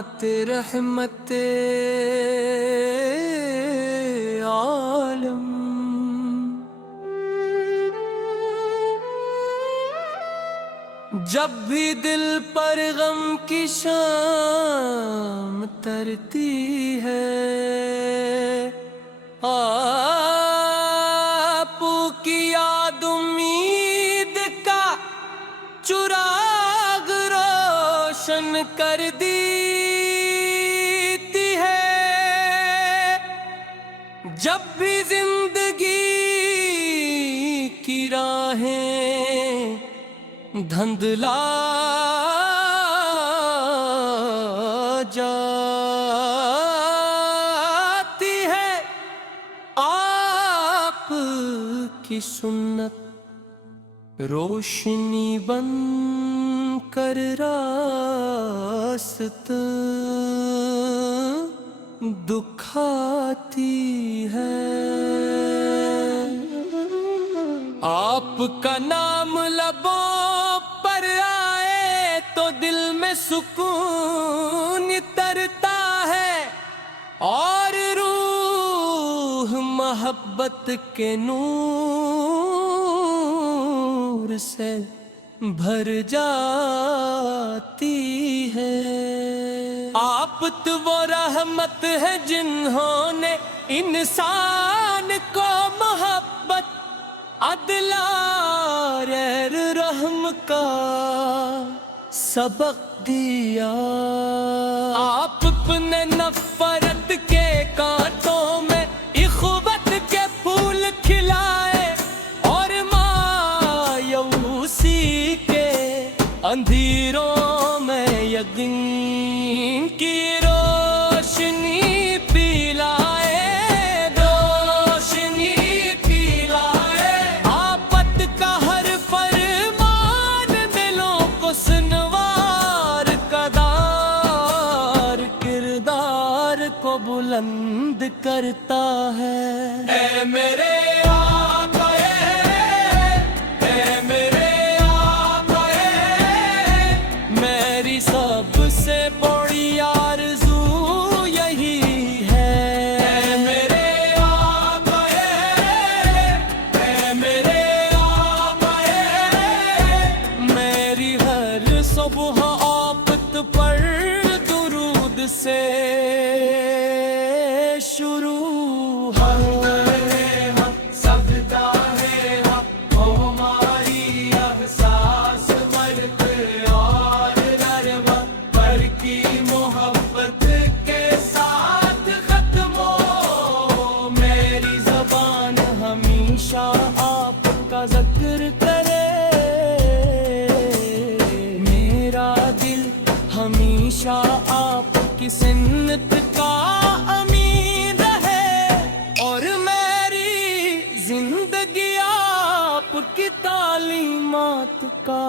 कायनात रहमत आलम। जब भी दिल पर गम की शाम तरती है, आपकी याद उम्मीद का चुराग रोशन कर देती है। जब भी जिंदगी की राहें धुंधला जाती है, आपकी सुन्नत रोशनी बन कर रास्ता दुखाती है। आपका नाम लबों पर आए तो दिल में सुकून तरता है, और रूह मोहब्बत के नूर से भर जाती है। आप तो वो रहमत है जिन्होंने इंसान को मोहब्बत अदला और रहम का सबक दिया। आप अपने नफरत के कांटों में इख़्वत के फूल खिलाए, और मायूसी के अंधेरों में यकीन की रोशनी पिलाए, रोशनी पिलाए। आफत का हर फरमान दिलों को सुनवार कदार किरदार को बुलंद करता है। ऐ मेरे सबसे बड़ी आरज़ू यही है। मेरे आका मेरे आका, मेरी हर सुबह आफत पर दुरूद से शुरू आपका ज़िक्र करे, मेरा दिल हमेशा आपकी सुन्नत का अमीर रहे, और मेरी जिंदगी आपकी तालीमात का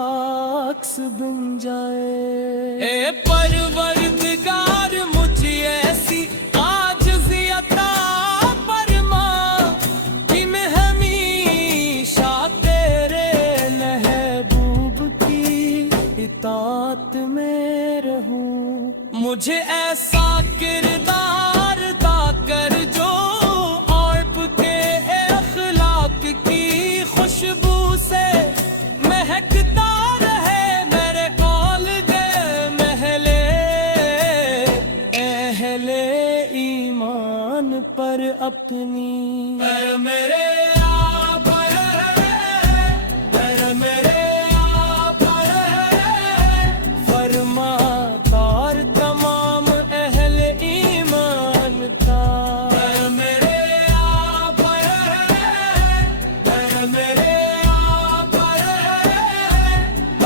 अक्स बन जाए। ए परवरदिगार मुझे ऐसी आजिज़ी अता फरमा कि मैं हमेशा तेरे महबूब की इताअत में रहूं। मुझे ऐसा किरदार अता कर जो आपके अखलाक की खुशबू से महकता रहे, मेरे कौलगे महले अहले ईमान पर अपनी। मेरे फरमातार तमाम अहले ईमान का।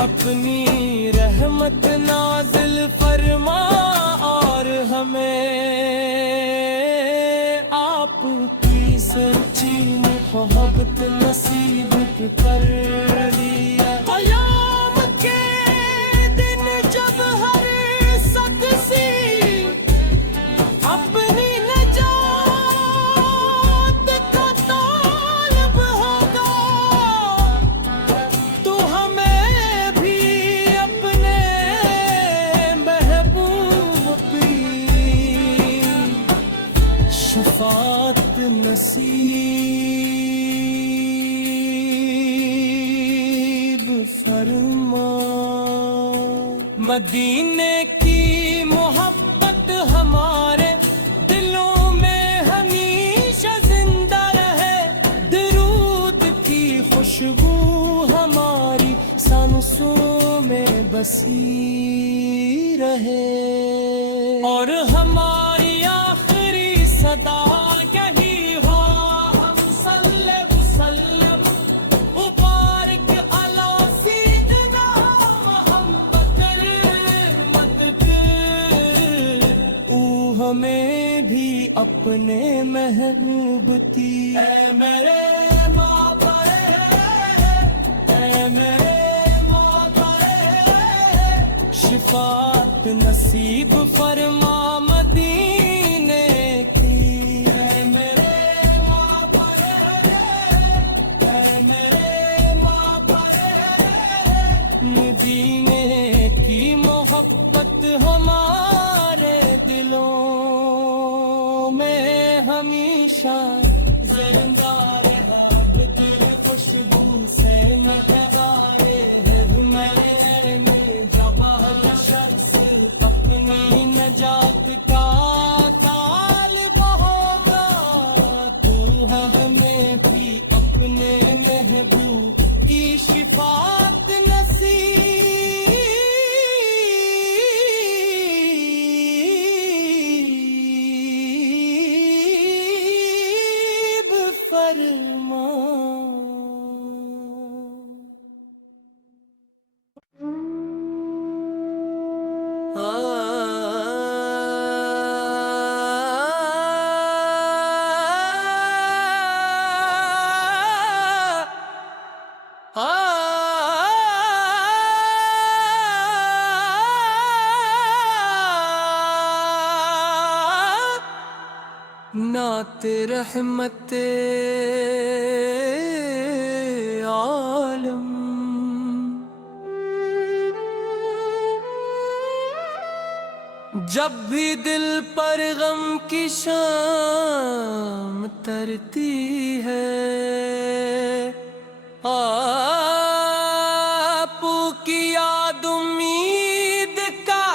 अपनी रहमत नाज़िल फरमा, और हमें आपकी सच्ची मोहब्बत नसीब कर दिया। क़याम के दिन जब हर शख्सी अपनी नजात का तालिब होगा, तो हमें भी अपने महबूब مدینے کی محبت ہمارے دلوں میں ہمیشہ زندہ رہے، درود کی خوشبو ہماری سانسوں میں بسی رہے، اور ہماری آخری صدا یہی ہو، ہم صلی وسلم مبارک علی سیدنا محمد او ہمیں بھی اپنے محبوب تی، اے میرے ماں اے میرے شفاعت نصیب فرما مدینے کی، اے میرے ماں اے میرے ماں مدینے کی محبت ہمارے دلوں میں ہمیشہ زندہ رہا، دل خوشبو سے مہکائے میرے میں جب ہر شخص اپنی نجات کا طالب ہوگا، تو ہمیں بھی اپنے محبوب کی شفاعت نصیب فرما۔ نعت رحمت عالم، جب بھی دل پر غم کی شام ترتی ہے، آپ کی یاد امید کا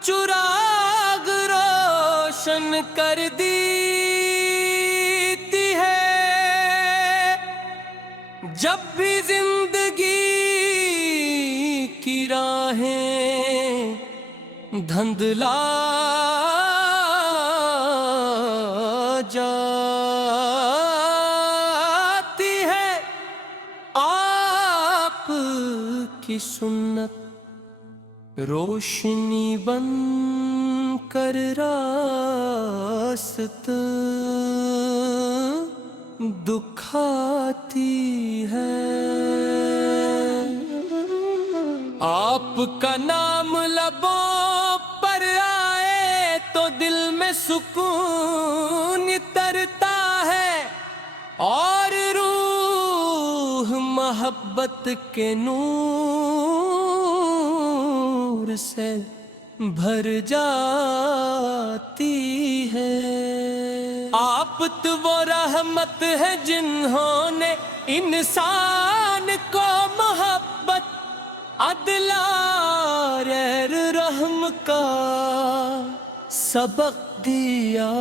چراغ روشن کر دیتی ہے، جب بھی زندگی کی راہیں دھندلا جاتی ہے، آپ کی سنت روشنی بن کر راست دکھاتی ہے، آپ کا نام لبوں پر آئے تو دل میں سکون ترتا ہے، اور روح محبت کے نور سے بھر جاتی ہے، آپ تو وہ رحمت ہے جنہوں نے انسان کو محبت، عدل اور رحم کا سبق دیا،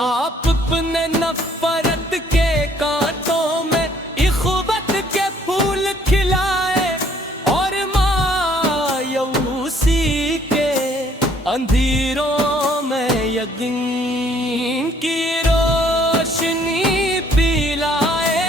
آپ اپنے نفرت کے کانٹوں میں اخوت کے پھول کھلائے، اور مایوسی کے اندھیروں میں یقین کی روشنی پلائے،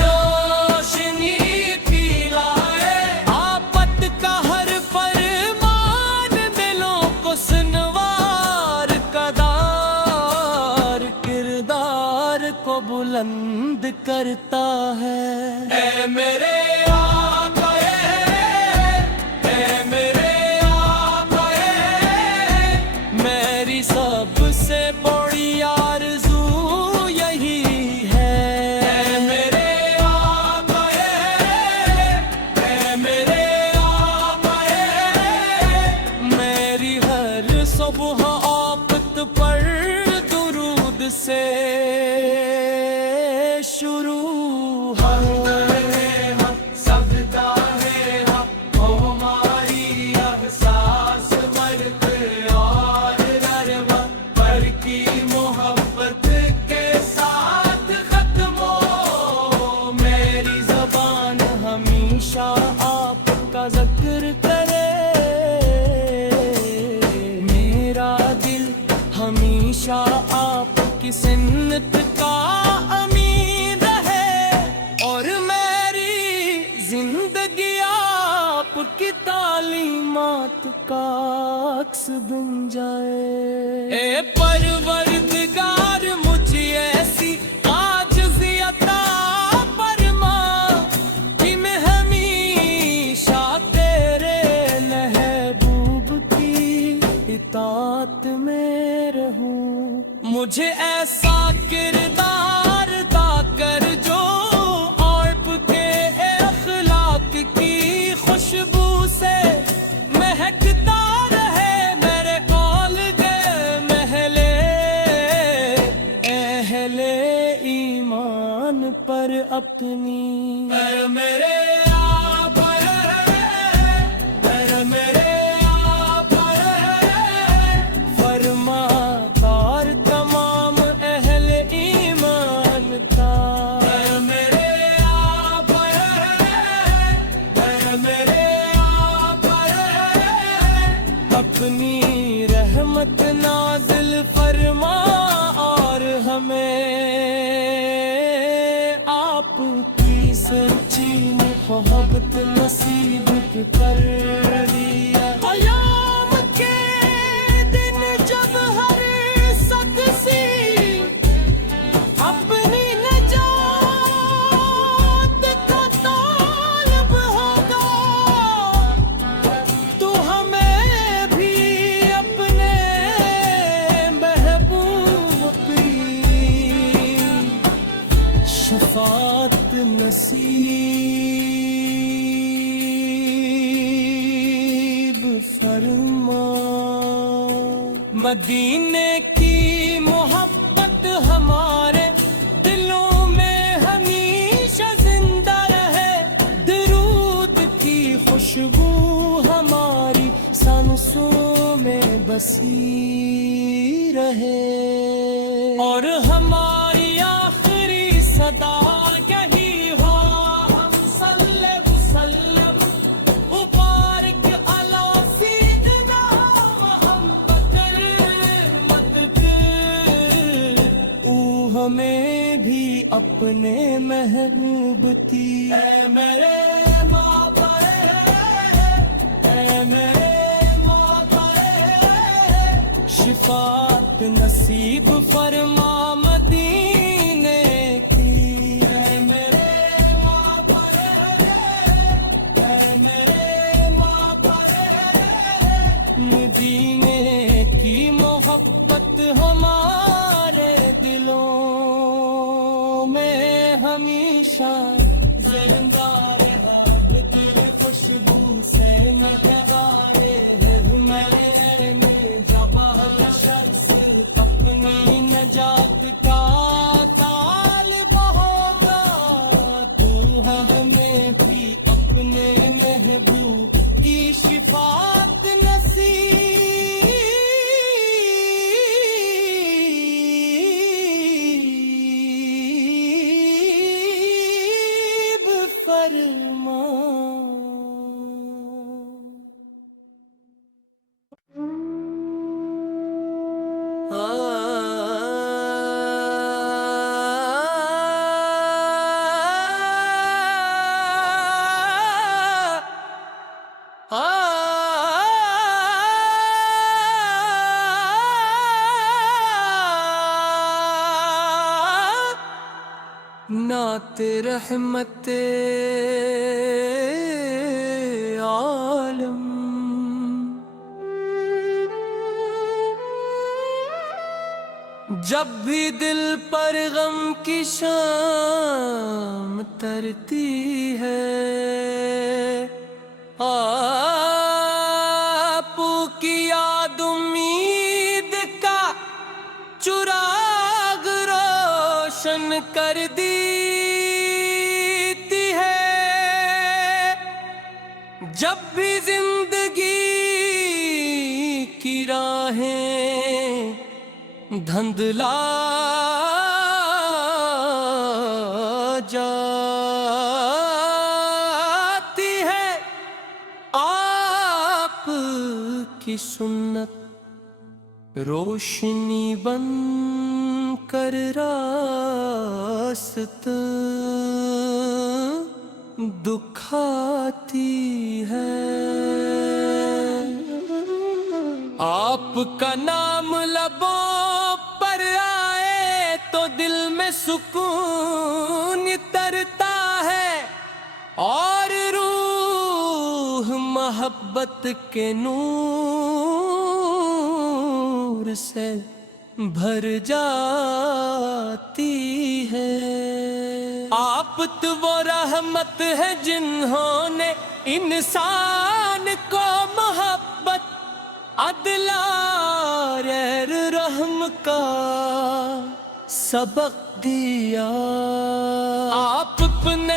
روشنی پلائے، آفت کا ہر فرمان دلوں کو سنوار کردار، کردار کو بلند کرتا ہے، اے میرے آقا اے میرے آقا، میری سب سے بڑی آرزو یہی ہے، اے میرے آقا اے میرے آقا، میری ہر صبح آفت پر درود سے شروع ہو، سجدہ ہے ہماری आपकी तालीमात का अक्स बन जाए। ए परवरदिगार मुझे ऐसी आजिज़ी अता फरमा कि मैं हमेशा तेरे महबूब की इताअत में रहूं। मुझे ऐसा किरदार अता कर जो आपके अखलाक की खुशबू से महकता रहे मेरे कौलगे महले अहले ईमान पर अपनी। मेरे अपनी रहमत नाज़िल फरमा और हमें आपकी सच्ची मोहब्बत नसीब कर दिया। क़याम के दिन जब हर शख्सी अपनी नजात का तालिब होगा, तो हमें भी अपने महबूब की शफाअत नसीब फरमा। मदीने की मोहब्बत हमारे दिलों में हमेशा जिंदा रहे, दरूद की खुशबू हमारी सांसों में बसी रहे, और हमारी आखिरी सदा यही हो हम सल्ले वसल्लम मुबारक अला सय्यदना मुहम्मद। ओ हमें भी अपने महबूब की मेरे शिफात नसीब फरमा मदीने की। मेरे मदीने की मोहब्बत हमारे दिलों में हमेशा जिंदा रहा, तेरी खुशबू से नगारे अपनी नजात का तालिब होगा, तू हमें भी अपने महबूब की शिफात नसीब फरमा। नाते रहमते आलम जब भी दिल पर गम की शाम तरती है, आपकी याद उम्मीद का चुराग रोशन कर देती है। जब भी जिंदगी की राहें धुंधला जाती है, आपकी सुन्नत रोशनी बन कर रास्ता دکھاتی ہے۔ آپ کا نام لبوں پر آئے تو دل میں سکون ترتا ہے، اور روح محبت کے نور سے بھر جاتی ہے۔ آپ تو وہ رحمت ہے جنہوں نے انسان کو محبت، عدل اور رحم کا سبق دیا۔ آپ اپنے